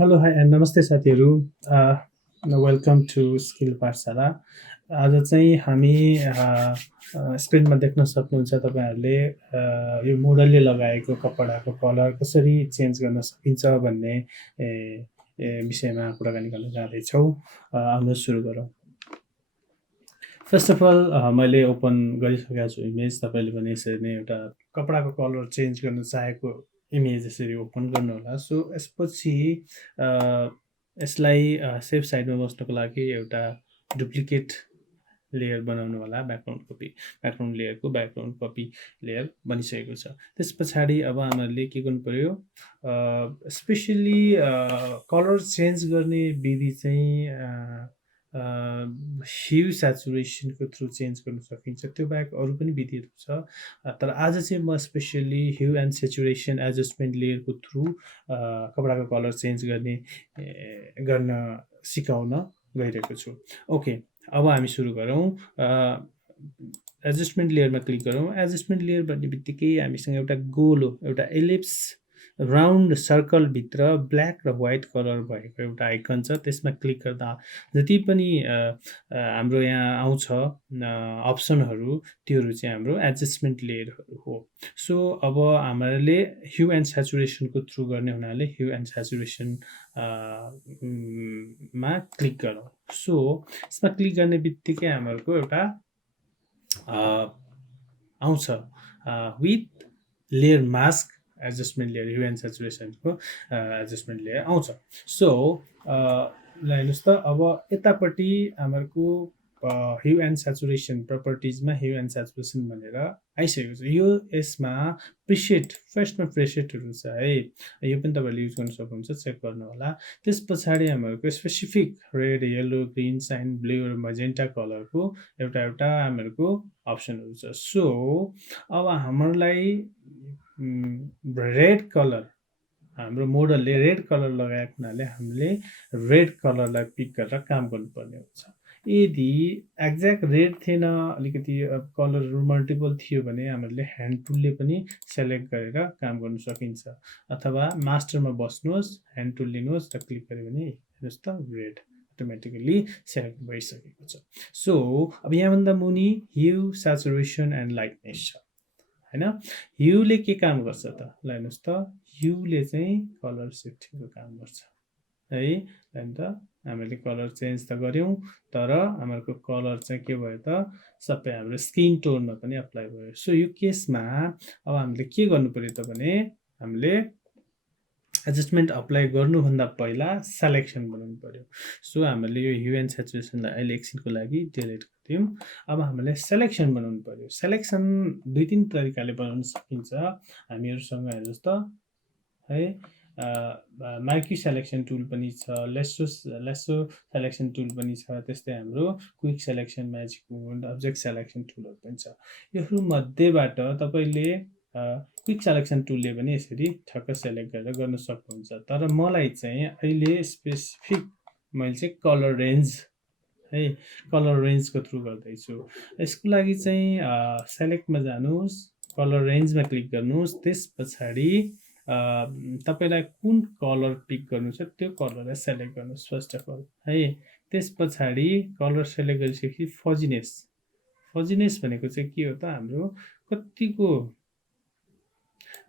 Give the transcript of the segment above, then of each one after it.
Hello hi and नमस्ते साथीहरू। Welcome to skill पाठशाला। आज चाहिँ हामी स्क्रिनमा देख्न सक्नुहुन्छ तपाईँहरूले यो मोडलले लगाएको कपडाको कलर कसरी चेन्ज गर्न सकिन्छ भन्ने विषयमा कुराकानी गर्न जाँदैछौँ। आउनु सुरु गरौँ। फर्स्ट अफ अल मैले ओपन गरिसकेको छु इमेज। तपाईँले पनि यसरी नै एउटा कपडाको कलर चेन्ज गर्न चाहेको इमेज यसरी ओपन गर्नु होला। सो यसपछि यसलाई सेफ साइडमा बस्नको लागि एउटा डुप्लिकेट लेयर बनाउनु होला। ब्याकग्राउन्ड लेयरको ब्याकग्राउन्ड कपी लेयर बनिसकेको छ। त्यस पछाडि अब हामीहरूले के गर्नु पर्यो, स्पेसली कलर चेन्ज गर्ने विधि चाहिँ ह्यू सेचुरेसनको थ्रु चेन्ज गर्न सकिन्छ। त्यो बाहेक अरू पनि विधिहरू छ, तर आज चाहिँ म specially hue and saturation adjustment लेयरको थ्रु कपडाको कलर चेन्ज गर्न सिकाउन गइरहेको छु। ओके, अब हामी सुरु गरौँ। एडजस्टमेन्ट लेयरमा क्लिक गरौँ। एडजस्टमेन्ट लेयर भन्ने बित्तिकै हामीसँग एउटा गोलो, एउटा एलिप्स राउन्ड सर्कलभित्र ब्ल्याक र व्हाइट कलर भएको एउटा आइकन छ। त्यसमा क्लिक गर्दा जति पनि हाम्रो यहाँ आउँछ अप्सनहरू, त्योहरू चाहिँ हाम्रो एडजस्टमेन्ट लेयरहरू हो। सो अब हामीले ह्यू एन्ड सेचुरेसनको थ्रु गर्ने हुनाले ह्यू एन्ड सेचुरेसन मा क्लिक गरौँ। सो यसमा क्लिक गर्ने बित्तिकै हाम्रो एउटा आउँछ with layer mask adjustment layer, hue and सेचुरेसनको एडजस्टमेन्ट लेयर आउँछ। सो हेर्नुहोस् त, अब यतापट्टि हाम्रो ह्यू एन्ड सेचुरेसन प्रपर्टिजमा ह्यू एन्ड सेचुरेसन भनेर आइसकेको छ। यो यसमा प्रिसेट, फर्स्टमा प्रिसेटहरू छ है, यो पनि तपाईँहरूले युज गर्न सक्नुहुन्छ, चेक गर्नु होला। त्यस पछाडि हाम्रो specific red, yellow, green, cyan, blue र मजेन्टा कलरको एउटा हाम्रो अप्सनहरू छ। सो अब हामीलाई रेड कलर, हाम्रो मोडलले रेड कलर लगाएको हुनाले हामीले रेड कलरलाई पिक गरेर काम गर्नुपर्ने हुन्छ। यदि एक्ज्याक्ट रेड थिएन, अलिकति कलरहरू मल्टिपल थियो भने हामीले ह्यान्ड टुलले पनि सेलेक्ट गरेर काम गर्न सकिन्छ। अथवा मास्टरमा बस्नुहोस्, ह्यान्ड टुल लिनुहोस् र क्लिक गऱ्यो भने हेर्नुहोस् त रेड अटोमेटिकली सेलेक्ट भइसकेको छ। सो अब यहाँभन्दा मुनि ह्यू, सेचुरेसन एन्ड लाइटनेस छ हैन। ह्यूले के काम गर्छ त, ल हेर्नुहोस् त, ह्यूले चाहिँ कलर सिफ्टिङको काम गर्छ है। अन्त हामीले कलर चेन्ज त गऱ्यौँ, तर हाम्रो कलर चाहिँ के भयो त, सबै हाम्रो स्किन टोनमा पनि अप्लाई भयो। सो यो केसमा अब हामीले के गर्नु पर्यो त भने, हामीले एडजस्टमेन्ट अप्लाई गर्नुभन्दा पहिला सेलेक्सन बनाउनु पर्यो। सो हामीले यो ह्यू एन्ड सेचुरेसनलाई अहिले एकछिनको लागि डिलिट गरिदिउँ। अब हामीले सेलेक्सन बनाउनु पर्यो। सेलेक्सन दुई तिन तरिकाले बनाउन सकिन्छ हामीहरूसँग। हेर्नुहोस् त है, मार्की सेलेक्सन टुल पनि छ, लेसो सेलेक्सन टुल पनि छ, त्यस्तै हाम्रो क्विक सेलेक्सन, म्याजिक मोड, अब्जेक्ट सेलेक्सन टुलहरू पनि छ। यो मध्येबाट तपाईँले क्विक सेलेक्सन टुलले पनि यसरी ठक्क सेलेक्ट गरेर गर्न सक्नुहुन्छ। तर मलाई चाहिँ अहिले स्पेसिफिक मैले चाहिँ कलर रेन्ज है, कलर रेन्जको थ्रु गर्दैछु। यसको लागि चाहिँ सेलेक्टमा जानुहोस्, कलर रेन्जमा क्लिक गर्नुहोस्। त्यस पछाडि तपाईँलाई कुन कलर पिक गर्नु छ त्यो कलरलाई सेलेक्ट गर्नुहोस् फर्स्ट अफ अल है। त्यस पछाडि कलर सेलेक्ट गरिसकेपछि फजिनेस भनेको चाहिँ के हो त, हाम्रो कतिको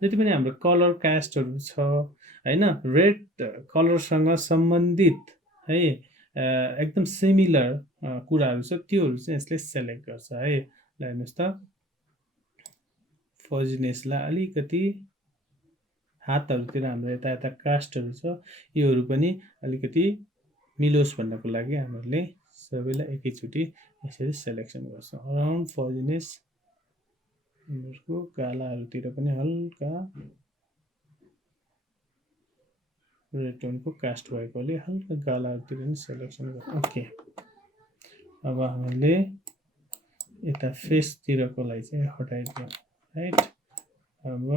जति पनि हाम्रो कलर कास्टहरू छ हैन, रेड कलरसँग सम्बन्धित है, एकदम सिमिलर कुराहरू छ, त्योहरू चाहिँ यसले सेलेक्ट गर्छ है। ल हेर्नुहोस् त, फजिनेसलाई अलिकति हातहरूतिर हाम्रो यता कास्टहरू छ, योहरू पनि अलिकति मिलोस् भन्नको लागि हामीले सबैलाई एकैचोटि यसरी सेलेक्सन गर्छौँ। अराउन्ड फजिनेस यिनीहरूको गालाहरूतिर पनि हल्का रेड टोनको कास्ट भएकोले हल्का गालाहरूतिर पनि सेलेक्सन गर्छौँ। ओके, अब हामीले यता फेसतिरकोलाई चाहिँ हटाइदिउँ राइट। अब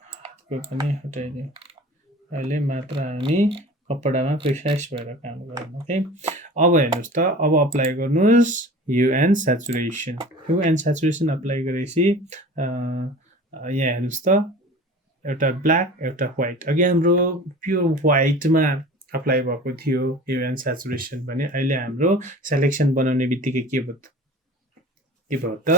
हातको पनि हटाइदिउँ। अहिले मात्र हामी कपडामा प्रिसाइज भएर काम गरौँ। ओके, अब हेर्नुहोस् त, अब अप्लाई गर्नुहोस् hue and saturation. Hue and saturation apply गरेपछि यहाँ हेर्नुहोस् त, एउटा ब्ल्याक एउटा व्हाइट। अघि हाम्रो प्योर व्हाइटमा अप्लाई भएको थियो ह्यू एन्ड स्याचुरेसन भने अहिले हाम्रो सेलेक्सन बनाउने बित्तिकै के भयो त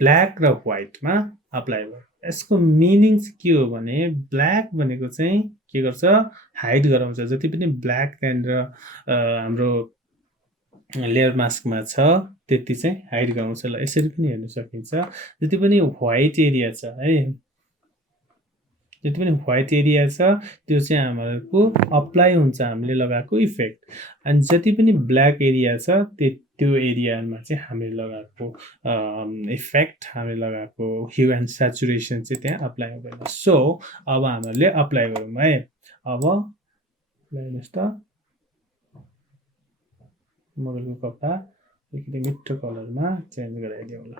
ब्ल्याक र व्हाइटमा अप्लाई भयो। यसको मिनिङ चाहिँ के हो भने ब्ल्याक भनेको चाहिँ के गर्छ हाइड गराउँछ जति पनि ब्ल्याक त्यहाँनिर हाम्रो लेयर मास्कमा छ त्यति चाहिँ हाइड गराउँछ। ल यसरी पनि हेर्न सकिन्छ जति पनि व्हाइट एरिया छ है जति पनि व्हाइट एरिया छ त्यो चाहिँ हाम्रो अप्लाई हुन्छ हामीले लगाएको इफेक्ट अनि जति पनि ब्ल्याक एरिया छ त्यो एरियामा चाहिँ हामीले लगाएको इफेक्ट हामीले लगाएको ह्यू एन्ड स्याचुरेसन चाहिँ त्यहाँ अप्लाई हुँदैन। सो अब हामीले अप्लाई गरौँ है। अब हेर्नुहोस् त मोबाइलको कपडा अलिकति मिठो कलरमा चेन्ज गराइदिउँ ल।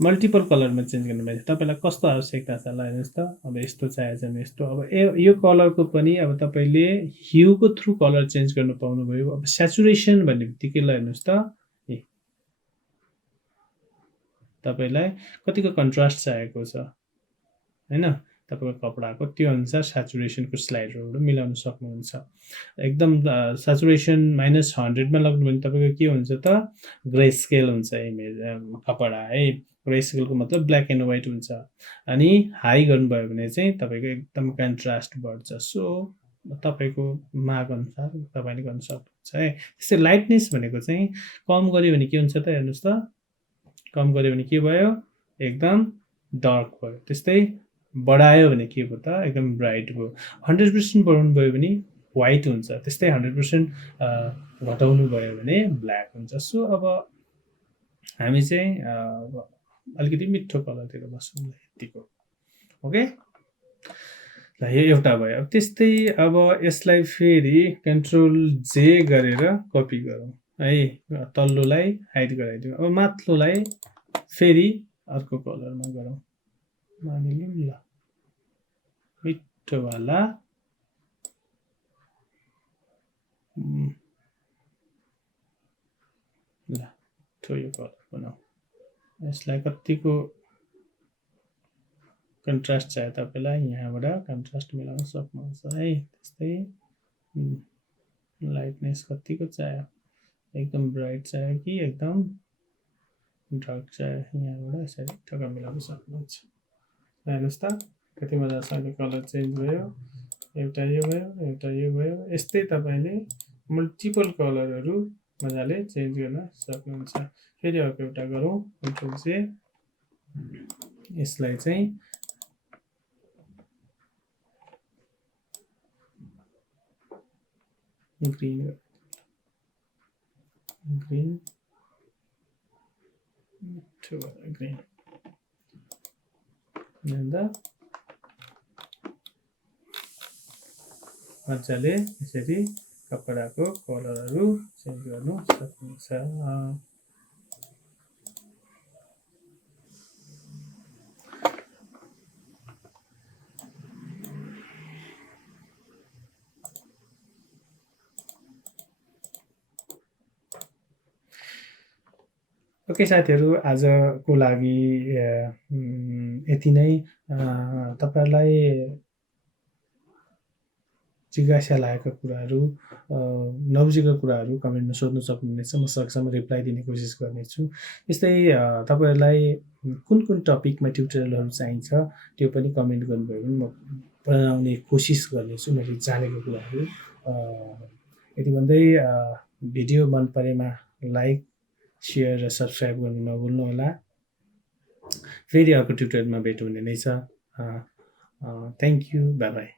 मल्टिपल कलरमा चेन्ज गर्नु भयो तपाईँलाई कस्तो आवश्यकता छ ल हेर्नुहोस् त अब यस्तो चाहिएको छ भने यस्तो अब यो कलरको पनि अब तपाईँले ह्यूको थ्रु कलर चेन्ज गर्नु पाउनुभयो। अब स्याचुरेसन भन्ने बित्तिकै ल हेर्नुहोस् त तपाईँलाई कतिको कन्ट्रास्ट चाहिएको छ होइन तपाईँको कपडाको त्यो अनुसार स्याचुरेसनको स्लाइडरहरू मिलाउन सक्नुहुन्छ। एकदम स्याचुरेसन -100मा लग्नु भने तपाईँको के हुन्छ त ग्रे स्केल हुन्छ इमेज कपडा है। ग्रे स्केलको मतलब ब्ल्याक एन्ड व्हाइट हुन्छ अनि हाई गर्नुभयो भने चाहिँ तपाईँको एकदम कन्ट्रास्ट बढ्छ। सो तपाईँको माग अनुसार तपाईँले गर्न सक्नुहुन्छ है। त्यस्तै लाइटनेस भनेको चाहिँ कम गऱ्यो भने के हुन्छ त हेर्नुहोस् त कम गऱ्यो भने के भयो एकदम डार्क भयो। त्यस्तै बढायो भने के भयो त एकदम ब्राइट भयो। 100% बढाउनु भयो भने व्हाइट हुन्छ त्यस्तै 100% घटाउनु भयो भने ब्ल्याक हुन्छ। सो अब हामी चाहिँ अलिकति मिठो कलरतिर बसौँ यतिको ओके ल यो एउटा भयो। अब त्यस्तै अब यसलाई फेरि कन्ट्रोल जे गरेर कपी गरौँ है। तल्लोलाई हाइड गराइदिउँ। अब माथिल्लोलाई फेरि अर्को कलरमा गरौँ मानिलिउँ ल मिठोवाला ल यो कलर बनाऊ। यसलाई कतिको कन्ट्रास्ट चाहियो तपाईँलाई यहाँबाट कन्ट्रास्ट मिलाउन सक्नुहुन्छ है। त्यस्तै लाइटनेस कतिको चाहियो एकदम ब्राइट चाहियो कि एकदम डार्क चाहियो यहाँबाट यसरी ठक्क मिलाउन सक्नुहुन्छ। हेर्नुहोस् त कति मजासँगले कलर चेन्ज भयो। एउटा यो भयो एउटा यो भयो। यस्तै तपाईँले मल्टिपल कलरहरू मजाले चेन्ज गर्न सक्नुहुन्छ। फेरि अर्को एउटा गरौँ कन्ट्रोल जे यसलाई चाहिँ ग्रीन ग्रीन मजाले यसरी कपडाको कलरहरू चेन्ज गर्नु सक्नुहुन्छ। ओके साथीहरू आजको लागि यति नै। तपाईँहरूलाई जिज्ञासा लागेका कुराहरू नबुझेका कुराहरू कमेन्टमा सोध्न सक्नुहुनेछ। म सकेसम्म रिप्लाई दिने कोसिस गर्नेछु। यस्तै तपाईँहरूलाई कुन कुन टपिकमा ट्युटोरियलहरू चाहिन्छ त्यो पनि कमेन्ट गर्नुभयो भने म बनाउने कोसिस गर्नेछु मैले जानेको कुराहरू। यति भन्दै भिडियो मन परेमा लाइक सेयर र सब्सक्राइब गर्नु नभुल्नुहोला। फेरि अर्को ट्युटोरियलमा भेट हुने नै छ। Thank you by by.